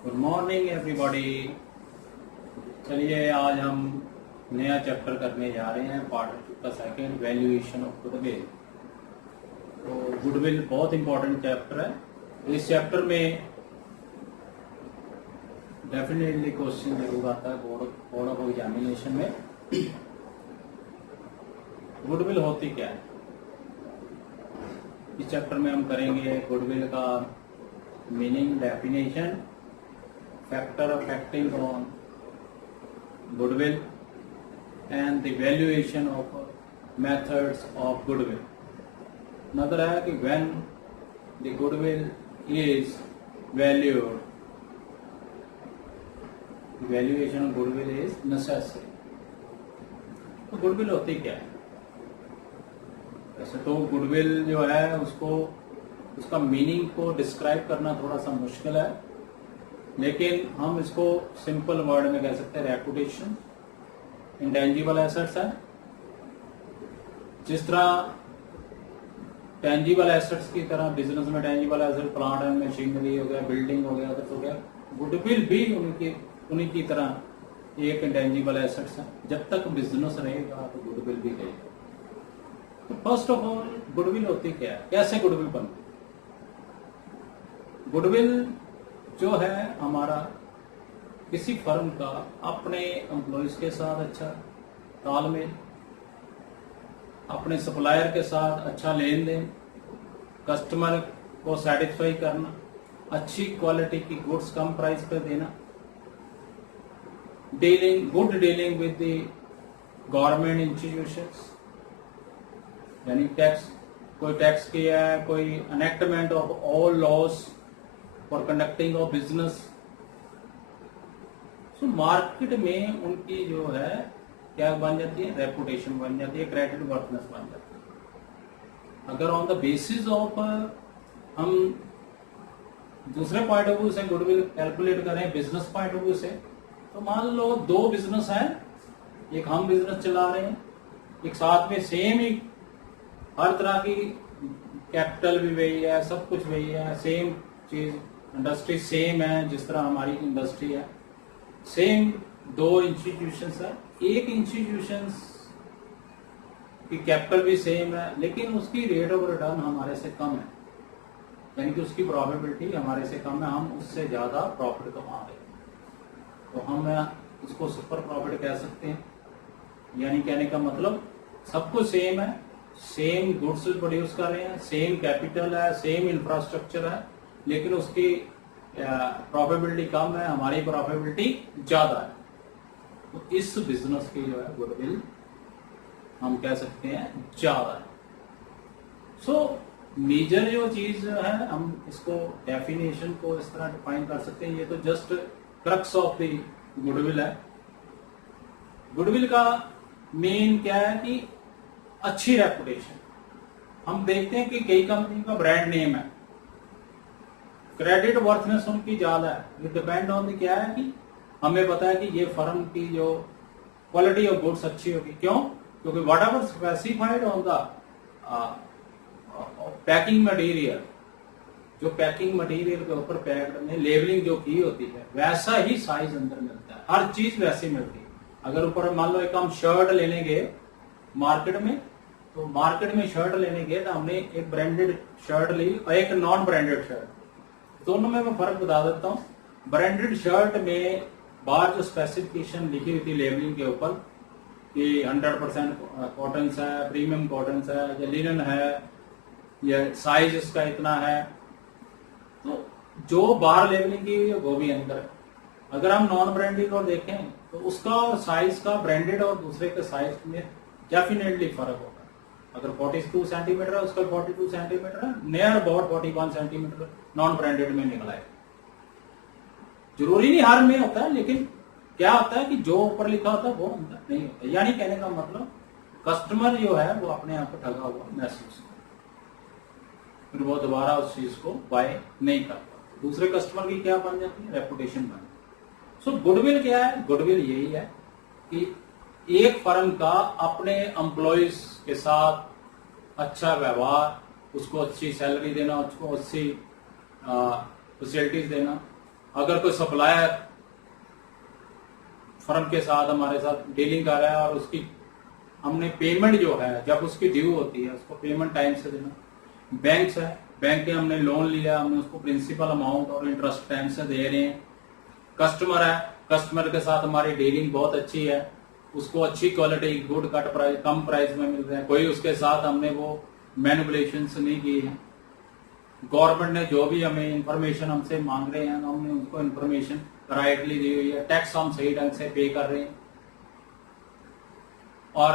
Good morning everybody. चलिए आज हम नया चैप्टर करने जा रहे हैं, पार्ट का सेकंड, वैल्यूएशन ऑफ गुडविल। तो गुडविल बहुत इंपॉर्टेंट चैप्टर है। इस चैप्टर में डेफिनेटली क्वेश्चन जरूर आता है बोर्ड ऑफ एग्जामिनेशन में। गुडविल होती क्या है, इस चैप्टर में हम करेंगे गुडविल का meaning, definition, factor affecting on goodwill and the valuation of methods of goodwill. मतलब है कि when the goodwill is valued, valuation of goodwill is necessary. तो गुडविल होती क्या है? वैसे तो गुडविल जो है उसका मीनिंग को डिस्क्राइब करना थोड़ा सा मुश्किल है, लेकिन हम इसको सिंपल वर्ड में कह सकते हैं रेपुटेशन। इंटेंजिबल एसेट्स है, जिस तरह टेंजिबल एसेट्स की तरह बिजनेस में tangible asset plant and machinery हो गया, बिल्डिंग हो गया, तो हो गया, गुडविल भी उन्हीं की तरह एक इंटेंजिबल एसेट्स है। जब तक बिजनेस रहेगा तो गुडविल भी रहेगा। तो फर्स्ट ऑफ ऑल गुडविल होती क्या है, कैसे गुडविल बनती है? गुडविल जो है हमारा किसी फर्म का अपने एम्प्लॉयज के साथ अच्छा तालमेल, अपने सप्लायर के साथ अच्छा लेन देन, कस्टमर को सेटिस्फाई करना, अच्छी क्वालिटी की गुड्स कम प्राइस पे देना, good dealing with the government institutions, यानी कोई टैक्स किया है, कोई enactment of all laws for conducting of business. So market में उनकी जो है क्या बन जाती है, रेपुटेशन बन जाती है, क्रेडिट वर्थनेस बन जाती है। अगर ऑन द बेसिस ऑफ हम दूसरे पॉइंट ऑफ व्यू से गुडविल कैलकुलेट करें, बिजनेस पॉइंट ऑफ व्यू से, तो मान लो दो बिजनेस है, एक हम बिजनेस चला रहे हैं, एक साथ में सेम ही हर तरह की कैपिटल भी वही है, सब कुछ वही है, सेम चीज, इंडस्ट्री सेम है, जिस तरह हमारी इंडस्ट्री है, सेम दो इंस्टीट्यूशंस है। एक इंस्टीट्यूशंस की कैपिटल भी सेम है, लेकिन उसकी रेट ऑफ रिटर्न हमारे से कम है, यानी कि उसकी प्रॉफिटेबिलिटी हमारे से कम है, हम उससे ज्यादा प्रॉफिट कमा रहे हैं, तो हम उसको सुपर प्रॉफिट कह सकते हैं। यानी कहने का मतलब सब कुछ सेम है, सेम गुड्स प्रोड्यूस कर रहे हैं, सेम कैपिटल है, सेम इंफ्रास्ट्रक्चर है, लेकिन उसकी प्रॉफिटेबिलिटी कम है, हमारी प्रॉफिटेबिलिटी ज्यादा है। तो इस बिजनेस की जो है गुडविल हम कह सकते हैं ज्यादा है। सो मेजर जो चीज है, हम इसको डेफिनेशन को इस तरह डिफाइन कर सकते हैं। ये तो just crux of the goodwill है। गुडविल का मेन क्या है कि अच्छी रेपुटेशन। हम देखते हैं कि कई कंपनी का ब्रांड नेम है, क्रेडिट वर्थनेस उनकी ज्यादा है। ये डिपेंड ऑन क्या है कि हमें पता है कि ये फर्म की जो क्वालिटी ऑफ गुड्स अच्छी होगी। क्यों? क्योंकि what ever specified on the packing material, जो पैकिंग मटेरियल के ऊपर पैक्ड में लेबलिंग जो की होती है, वैसा ही साइज अंदर मिलता है, हर चीज वैसी मिलती है। अगर ऊपर मान लो एक हम शर्ट लेने गए मार्केट में, तो मार्केट में शर्ट लेने गए तो हमने एक ब्रांडेड शर्ट ली और एक नॉन ब्रांडेड शर्ट, दोनों में मैं फर्क बता देता हूं। ब्रांडेड शर्ट में बाहर जो स्पेसिफिकेशन लिखी हुई थी लेबलिंग के ऊपर कि 100% कॉटन है, प्रीमियम कॉटन है, या लिनन है, या साइज इसका इतना है, तो जो बाहर लेबलिंग की हुई है वो भी अंदर है। अगर हम नॉन ब्रांडेड और देखें तो उसका और साइज का, ब्रांडेड और दूसरे के साइज में डेफिनेटली फर्क होगा। अगर 42 सेंटीमीटर है, उसका 42 सेंटीमीटर है, near about 41 centimetre non branded में निकला है। जरूरी नहीं हर में होता है, लेकिन क्या होता है कि जो ऊपर लिखा होता है वो अंदर नहीं होता। यानी कहने का मतलब कस्टमर जो है वो अपने आप को ठगा हुआ महसूस करता, फिर वो दोबारा उस चीज को बाय नहीं करता। दूसरे कस्टमर की क्या बन जाती है, रेपुटेशन बन जाती है। सो गुडविल क्या है? गुडविल यही है कि एक फर्म का अपने एम्प्लॉयज के साथ अच्छा व्यवहार, उसको अच्छी सैलरी देना, उसको अच्छी फैसिलिटीज देना, अगर कोई सप्लायर फर्म के साथ हमारे साथ डीलिंग कर रहा है और उसकी हमने पेमेंट जो है जब उसकी ड्यू होती है उसको पेमेंट टाइम से देना। बैंक है, बैंक के हमने लोन लिया, हमने उसको प्रिंसिपल अमाउंट और इंटरेस्ट टाइम से दे रहे हैं। कस्टमर है, कस्टमर के साथ हमारी डीलिंग बहुत अच्छी है, उसको अच्छी क्वालिटी गुड कट प्राइस कम प्राइस में मिल रहे हैं, कोई उसके साथ हमने वो मैनिपुलेशन नहीं की है। गवर्नमेंट ने जो भी हमें इंफॉर्मेशन हमसे मांग रहे हैं हमने उनको इंफॉर्मेशन राइटली दी हुई है, टैक्स हम सही ढंग से पे कर रहे हैं और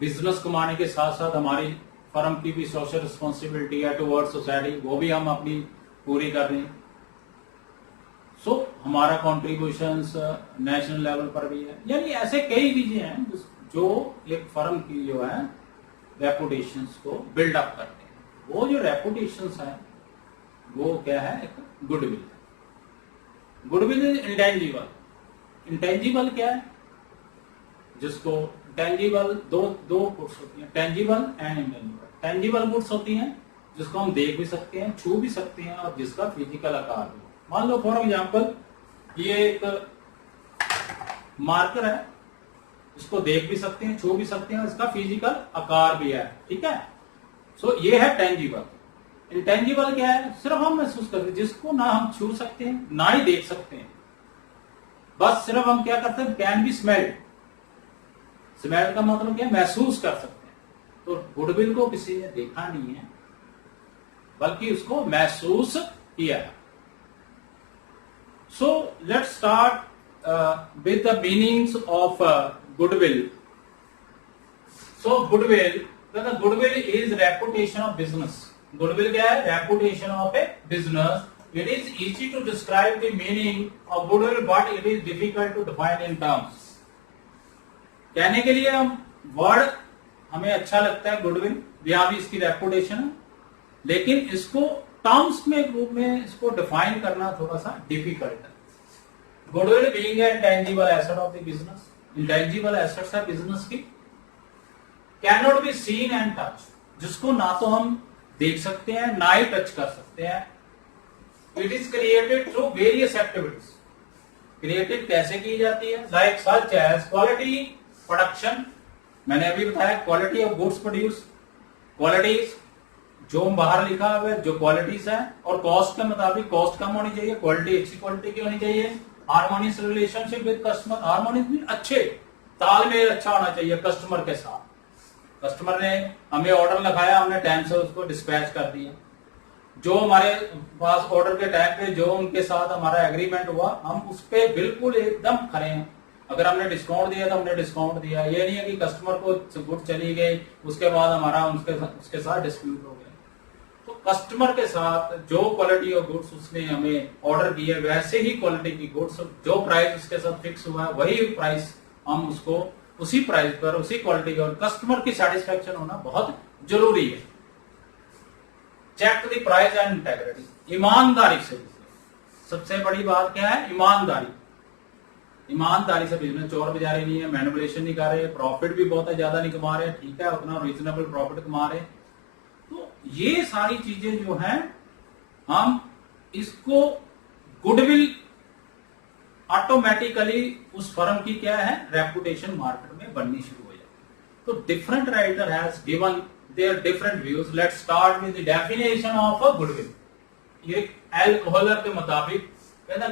बिजनेस कमाने के साथ साथ हमारी फर्म की भी सोशल रिस्पॉन्सिबिलिटी है टुवर्ड्स सोसाइटी, वो भी हम अपनी पूरी कर रहे हैं। सो हमारा कॉन्ट्रीब्यूशंस नेशनल लेवल पर भी है। यानी ऐसे कई चीजें हैं जो एक फर्म की जो है रेपुटेशंस को बिल्डअप करते हैं। वो जो रेपुटेशंस है वो क्या है, एक goodwill. Goodwill is intangible. Intangible क्या है, जिसको टेंजिबल दो गुड्स होती हैं, tangible and intangible. Tangible goods होती हैं जिसको हम देख भी सकते हैं, छू भी सकते हैं और जिसका फिजिकल आकार भी। मान लो फॉर एग्जांपल ये एक मार्कर है, इसको देख भी सकते हैं, छू भी सकते हैं, इसका फिजिकल आकार भी है, ठीक है। सो ये है टेंजिबल। इंटेंजिबल क्या है, सिर्फ हम महसूस करते हैं, जिसको ना हम छू सकते हैं ना ही देख सकते हैं, बस सिर्फ हम क्या करते हैं, कैन बी स्मेल्ड। स्मेल का मतलब क्या, महसूस कर सकते हैं। तो गुडविल को किसी ने देखा नहीं है बल्कि उसको महसूस किया है। So let's start with the meanings of goodwill. So goodwill is reputation of business. Goodwill क्या है, reputation of a business. It is easy to describe the meaning of goodwill but it is difficult to define in terms. कहने के लिए हम word हमें अच्छा लगता है गुडविल, यहां भी इसकी रेपुटेशन है, लेकिन इसको टर्म्स में रूप में इसको डिफाइन करना थोड़ा सा डिफिकल्ट है। Goodwill being an intangible asset of the business. Intangible assets है बिजनेस की, can not be seen and touch, जिसको ना तो हम देख सकते हैं ना ही टच कर सकते हैं। It is created through various activities. Created कैसे की जाती है, like such as quality production, मैंने अभी बताया quality of goods produce, qualities जो बाहर लिखा हुआ है जो क्वालिटीज है, और कॉस्ट के मुताबिक कॉस्ट कम होनी चाहिए, क्वालिटी अच्छी क्वालिटी की होनी चाहिए। Harmonious relationship with customer, harmonious भी अच्छे तालमेल अच्छा होना चाहिए कस्टमर के साथ। कस्टमर ने हमें ऑर्डर लगाया, हमने टाइम से उसको डिस्पैच कर दिया, जो हमारे पास ऑर्डर के टाइम पे जो उनके साथ हमारा एग्रीमेंट हुआ हम उस पर बिल्कुल एकदम खरे हैं। अगर हमने डिस्काउंट दिया तो हमने डिस्काउंट दिया, ये नहीं है कि कस्टमर को गुड चली गई उसके बाद हमारा उसके साथ डिस्प्यूट हो गया। तो कस्टमर के साथ जो क्वालिटी ऑफ गुड्स उसने हमें ऑर्डर किया वैसे ही क्वालिटी की गुड्स, जो प्राइस उसके साथ फिक्स हुआ है वही प्राइस हम उसको उसी प्राइस पर उसी क्वालिटी का, और कस्टमर की सेटिस्फेक्शन होना बहुत जरूरी है। Check the price and integrity, ईमानदारी से। सबसे बड़ी बात क्या है, ईमानदारी। ईमानदारी से बिजनेस, चोर बाजारी नहीं है, मैनिपुलेशन नहीं कर रहे, प्रॉफिट भी बहुत है, ज्यादा नहीं कमा रहे, ठीक है, उतना रीजनेबल प्रॉफिट कमा रहे। तो ये सारी चीजें जो हैं हम इसको गुडविल ऑटोमेटिकली उस फर्म की क्या है रेपुटेशन मार्केट में बननी शुरू हो जाती है। तो different writer has given their different views. Let's start with the definition of a goodwill. ये एल कोहलर के मुताबिक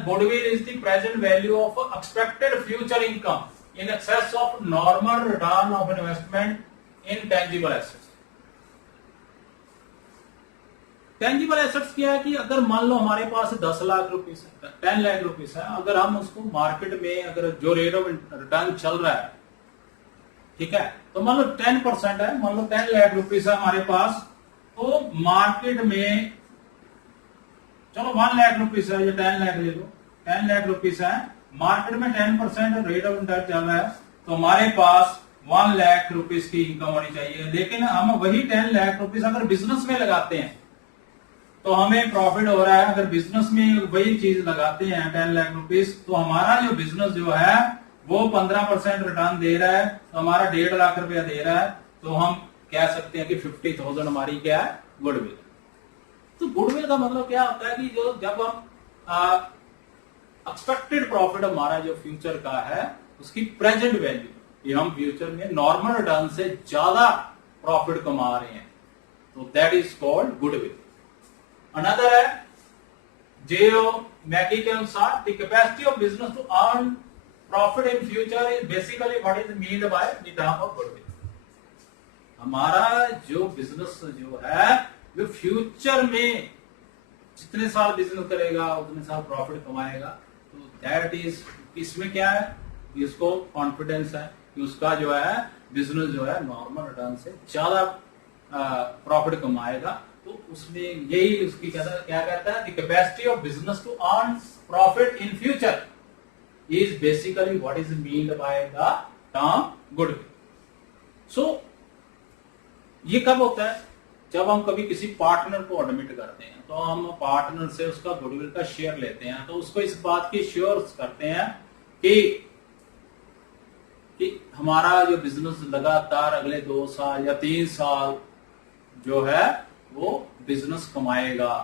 goodwill is the present value of expected future income in excess of normal return of investment in tangible assets. Tangible assets क्या है कि अगर मान लो हमारे पास 10 lakh rupees है, 10 लाख रुपीस है, अगर हम उसको मार्केट में अगर जो रेट ऑफ रिटर्न चल रहा है, ठीक है, तो मान लो 10% है, मान लो 10 लाख रुपीस है हमारे पास, तो मार्केट में चलो 1 लाख रुपीस है, ये 10 लाख ले लो, 10 लाख रुपीस है, मार्केट में 10% रेट ऑफ इंटरेस्ट चल रहा है, तो हमारे पास 1 लाख रुपीस की इनकम होनी चाहिए। लेकिन हम वही 10 लाख रुपीस अगर बिजनेस में लगाते हैं तो हमें प्रॉफिट हो रहा है। अगर बिजनेस में वही चीज लगाते हैं 10 लाख रुपीस, तो हमारा जो बिजनेस जो है वो 15% रिटर्न दे रहा है, तो हमारा 1.5 लाख रुपया दे रहा है, तो हम कह सकते हैं कि 50,000 हमारी क्या है, गुडविल। तो गुडविल का मतलब क्या होता है कि जो जब हम एक्सपेक्टेड प्रॉफिट हमारा जो फ्यूचर का है उसकी प्रेजेंट वैल्यू, ये हम फ्यूचर में नॉर्मल रिटर्न से ज्यादा प्रॉफिट कमा रहे हैं, तो that is called goodwill. Another है जेओ मैगी के अनुसार the capacity of business to earn profit in future is basically what is meant by the term of goodwill. हमारा जो बिजनेस जो है वो फ्यूचर में जितने साल बिजनेस करेगा उतने साल प्रॉफिट कमाएगा, तो दैट इज, इसमें क्या है, इसको कॉन्फिडेंस है कि उसका जो है बिजनेस जो है नॉर्मल रिटर्न से ज्यादा प्रॉफिट कमाएगा। तो उसमें यही उसकी क्या कहता है, the capacity of business to earn profit in future is basically what is meant by the term goodwill. So ये कब होता है, जब हम कभी किसी पार्टनर को एडमिट करते हैं तो हम पार्टनर से उसका गुडविल का शेयर लेते हैं, तो उसको इस बात की श्योर करते हैं कि हमारा जो बिजनेस लगातार अगले 2 साल या 3 साल जो है वो बिजनेस कमाएगा।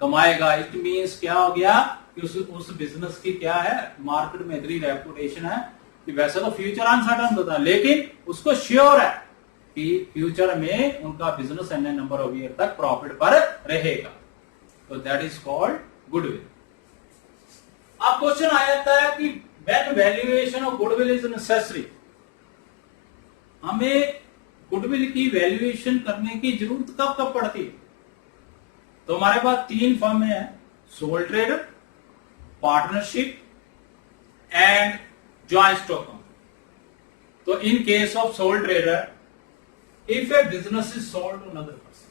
इट मीन्स क्या हो गया कि उस बिजनेस की क्या है, मार्केट में इतनी रेपुटेशन है कि वैसे तो फ्यूचर अनसर्टन होता है, लेकिन उसको श्योर है कि फ्यूचर में उनका business an number of year तक प्रॉफिट पर रहेगा, तो दैट इज कॉल्ड गुडविल। अब क्वेश्चन आ जाता है कि when valuation of goodwill is necessary, हमें गुडविल की वैल्यूएशन करने की जरूरत कब कब पड़ती है। तो हमारे पास 3 फर्म है, sole trader, partnership and joint stock company. तो in case of sole trader, if a business is sold to another person,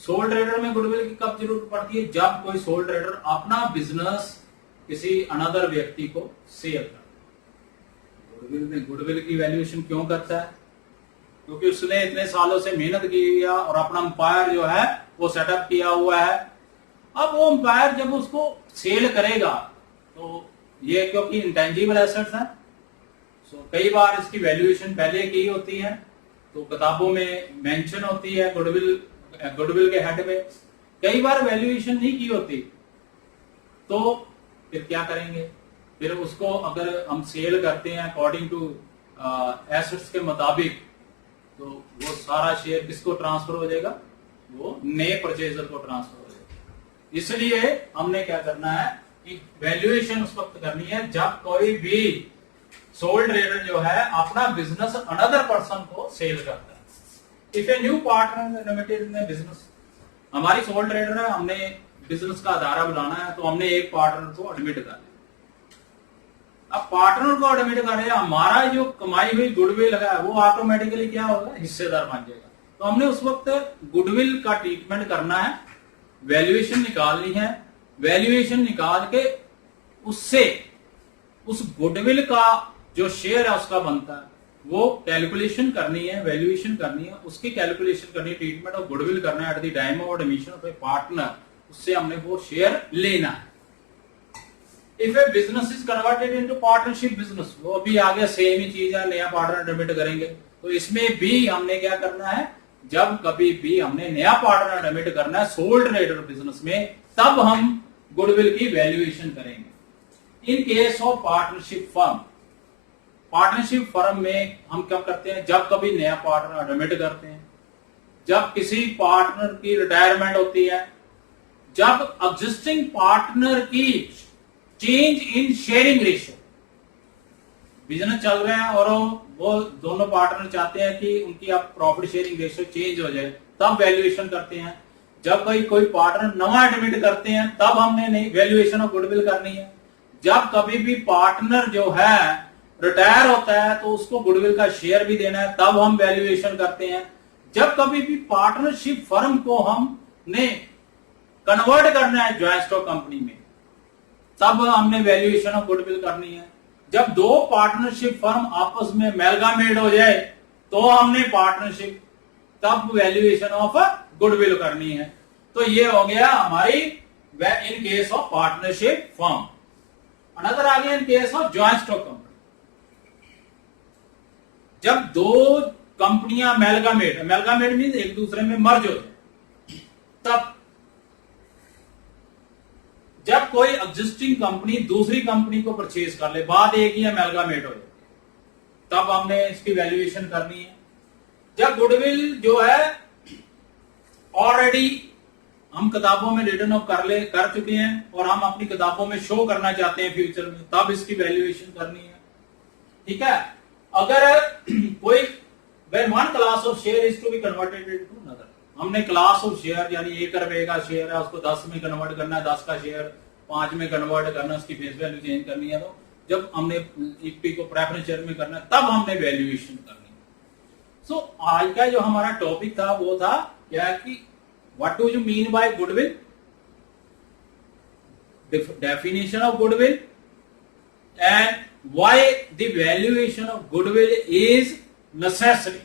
sole trader में गुडविल की कब जरूरत पड़ती है, जब कोई सोल ट्रेडर अपना बिजनेस किसी अनदर व्यक्ति को सेल करता है। गुडविल में गुडविल की वैल्यूएशन क्यों करता है, क्योंकि उसने इतने सालों से मेहनत की है और अपना एम्पायर जो है वो सेटअप किया हुआ है। अब वो एम्पायर जब उसको सेल करेगा तो ये क्योंकि इंटेंजिबल एसेट्स हैं, सो कई बार इसकी वैल्यूएशन पहले की होती है, तो किताबों में मेंशन होती है गुडविल के हेड में, कई बार वैल्यूएशन नहीं की होती, तो फिर क्या करेंगे, फिर उसको अगर हम सेल करते हैं अकॉर्डिंग टू एसेट्स के मुताबिक, तो वो सारा शेयर किसको ट्रांसफर हो जाएगा, वो नए परचेजर को ट्रांसफर हो जाएगा। इसलिए हमने क्या करना है कि वैल्यूएशन उस वक्त करनी है जब कोई भी सोल ट्रेडर जो है अपना बिजनेस अनदर पर्सन को सेल करता है। If a new partner limited in business, हमारी सोल ट्रेडर है, हमने बिजनेस का अदारा बुलाना है, तो हमने एक पार्टनर को एडमिट कर लिया। अब पार्टनर को एडमिट कर लिया, हमारा जो कमाई हुई गुडविल है वो ऑटोमेटिकली क्या होगा, हिस्सेदार बन जाएगा। तो हमने उस वक्त गुडविल का ट्रीटमेंट करना है, वैल्यूएशन निकालनी है, वैल्यूएशन निकाल के उससे उस गुडविल का जो शेयर है उसका बनता है वो कैलकुलेशन करनी है, वैल्यूएशन करनी है, उसकी कैलकुलेशन करनी है, ट्रीटमेंट ऑफ गुडविल करना है at the time of admission of A partner, उससे हमने वो शेयर लेना है। If a business is converted into partnership business, वो भी आगे सेम ही चीज है, नया पार्टनर एडमिट करेंगे, तो इसमें भी हमने क्या करना है, जब कभी भी हमने नया पार्टनर एडमिट करना है सोल ट्रेडर बिजनेस में, तब हम गुडविल की वैल्यूएशन करेंगे। इन case of partnership firm, partnership firm में हम क्या करते हैं, जब कभी नया पार्टनर एडमिट करते हैं, जब किसी पार्टनर की रिटायरमेंट होती है, जब एग्जिस्टिंग पार्टनर की change in sharing ratio, business चल रहे हैं और वो दोनों पार्टनर चाहते हैं कि उनकी अब प्रॉफिट शेयरिंग रेशियो चेंज हो जाए, तब वैल्यूएशन करते हैं। जब कोई पार्टनर नवा एडमिट करते हैं तब हमने वैल्यूएशन ऑफ गुडविल करनी है। जब कभी भी पार्टनर जो है रिटायर होता है तो उसको गुडविल का शेयर भी देना है, तब हम वैल्यूएशन करते हैं। जब कभी भी पार्टनरशिप फर्म को हमने कन्वर्ट करना है जॉइंट स्टॉक कंपनी में, तब हमने वैल्यूएशन ऑफ गुडविल करनी है। जब दो पार्टनरशिप फर्म आपस में अमेलगामेट हो जाए तो हमने पार्टनरशिप, तब वैल्यूएशन ऑफ गुडविल करनी है। तो ये हो गया हमारी in case of partnership firm. Another आ गया in case of joint stock company, जब दो कंपनियां अमेलगामेट मीन एक दूसरे में मर्ज हो जाए, तब जब कोई एग्जिस्टिंग कंपनी दूसरी कंपनी को परचेज कर ले, बाद एक ही अमेलगामेट हो जाए, तब हमने इसकी वैल्यूएशन करनी है। जब गुडविल जो है ऑलरेडी हम किताबों में रिटर्न ऑफ कर चुके हैं और हम अपनी किताबों में शो करना चाहते हैं फ्यूचर में, तब इसकी वैल्यूएशन करनी है। ठीक है। अगर कोई when one class of share is to be converted into another, हमने क्लास ऑफ शेयर यानी 1 रुपए का शेयर है उसको 10 में कन्वर्ट करना है, 10 का शेयर 5 में कन्वर्ट करना, उसकी फेस वैल्यू चेंज करनी है, तो जब हमने इक्विटी को प्रेफरेंस शेयर में करना है तब हमने वैल्यूएशन करनी है। सो आज का जो हमारा टॉपिक था वो था क्या कि what do you mean by goodwill, definition of goodwill, and why the valuation of goodwill is necessary.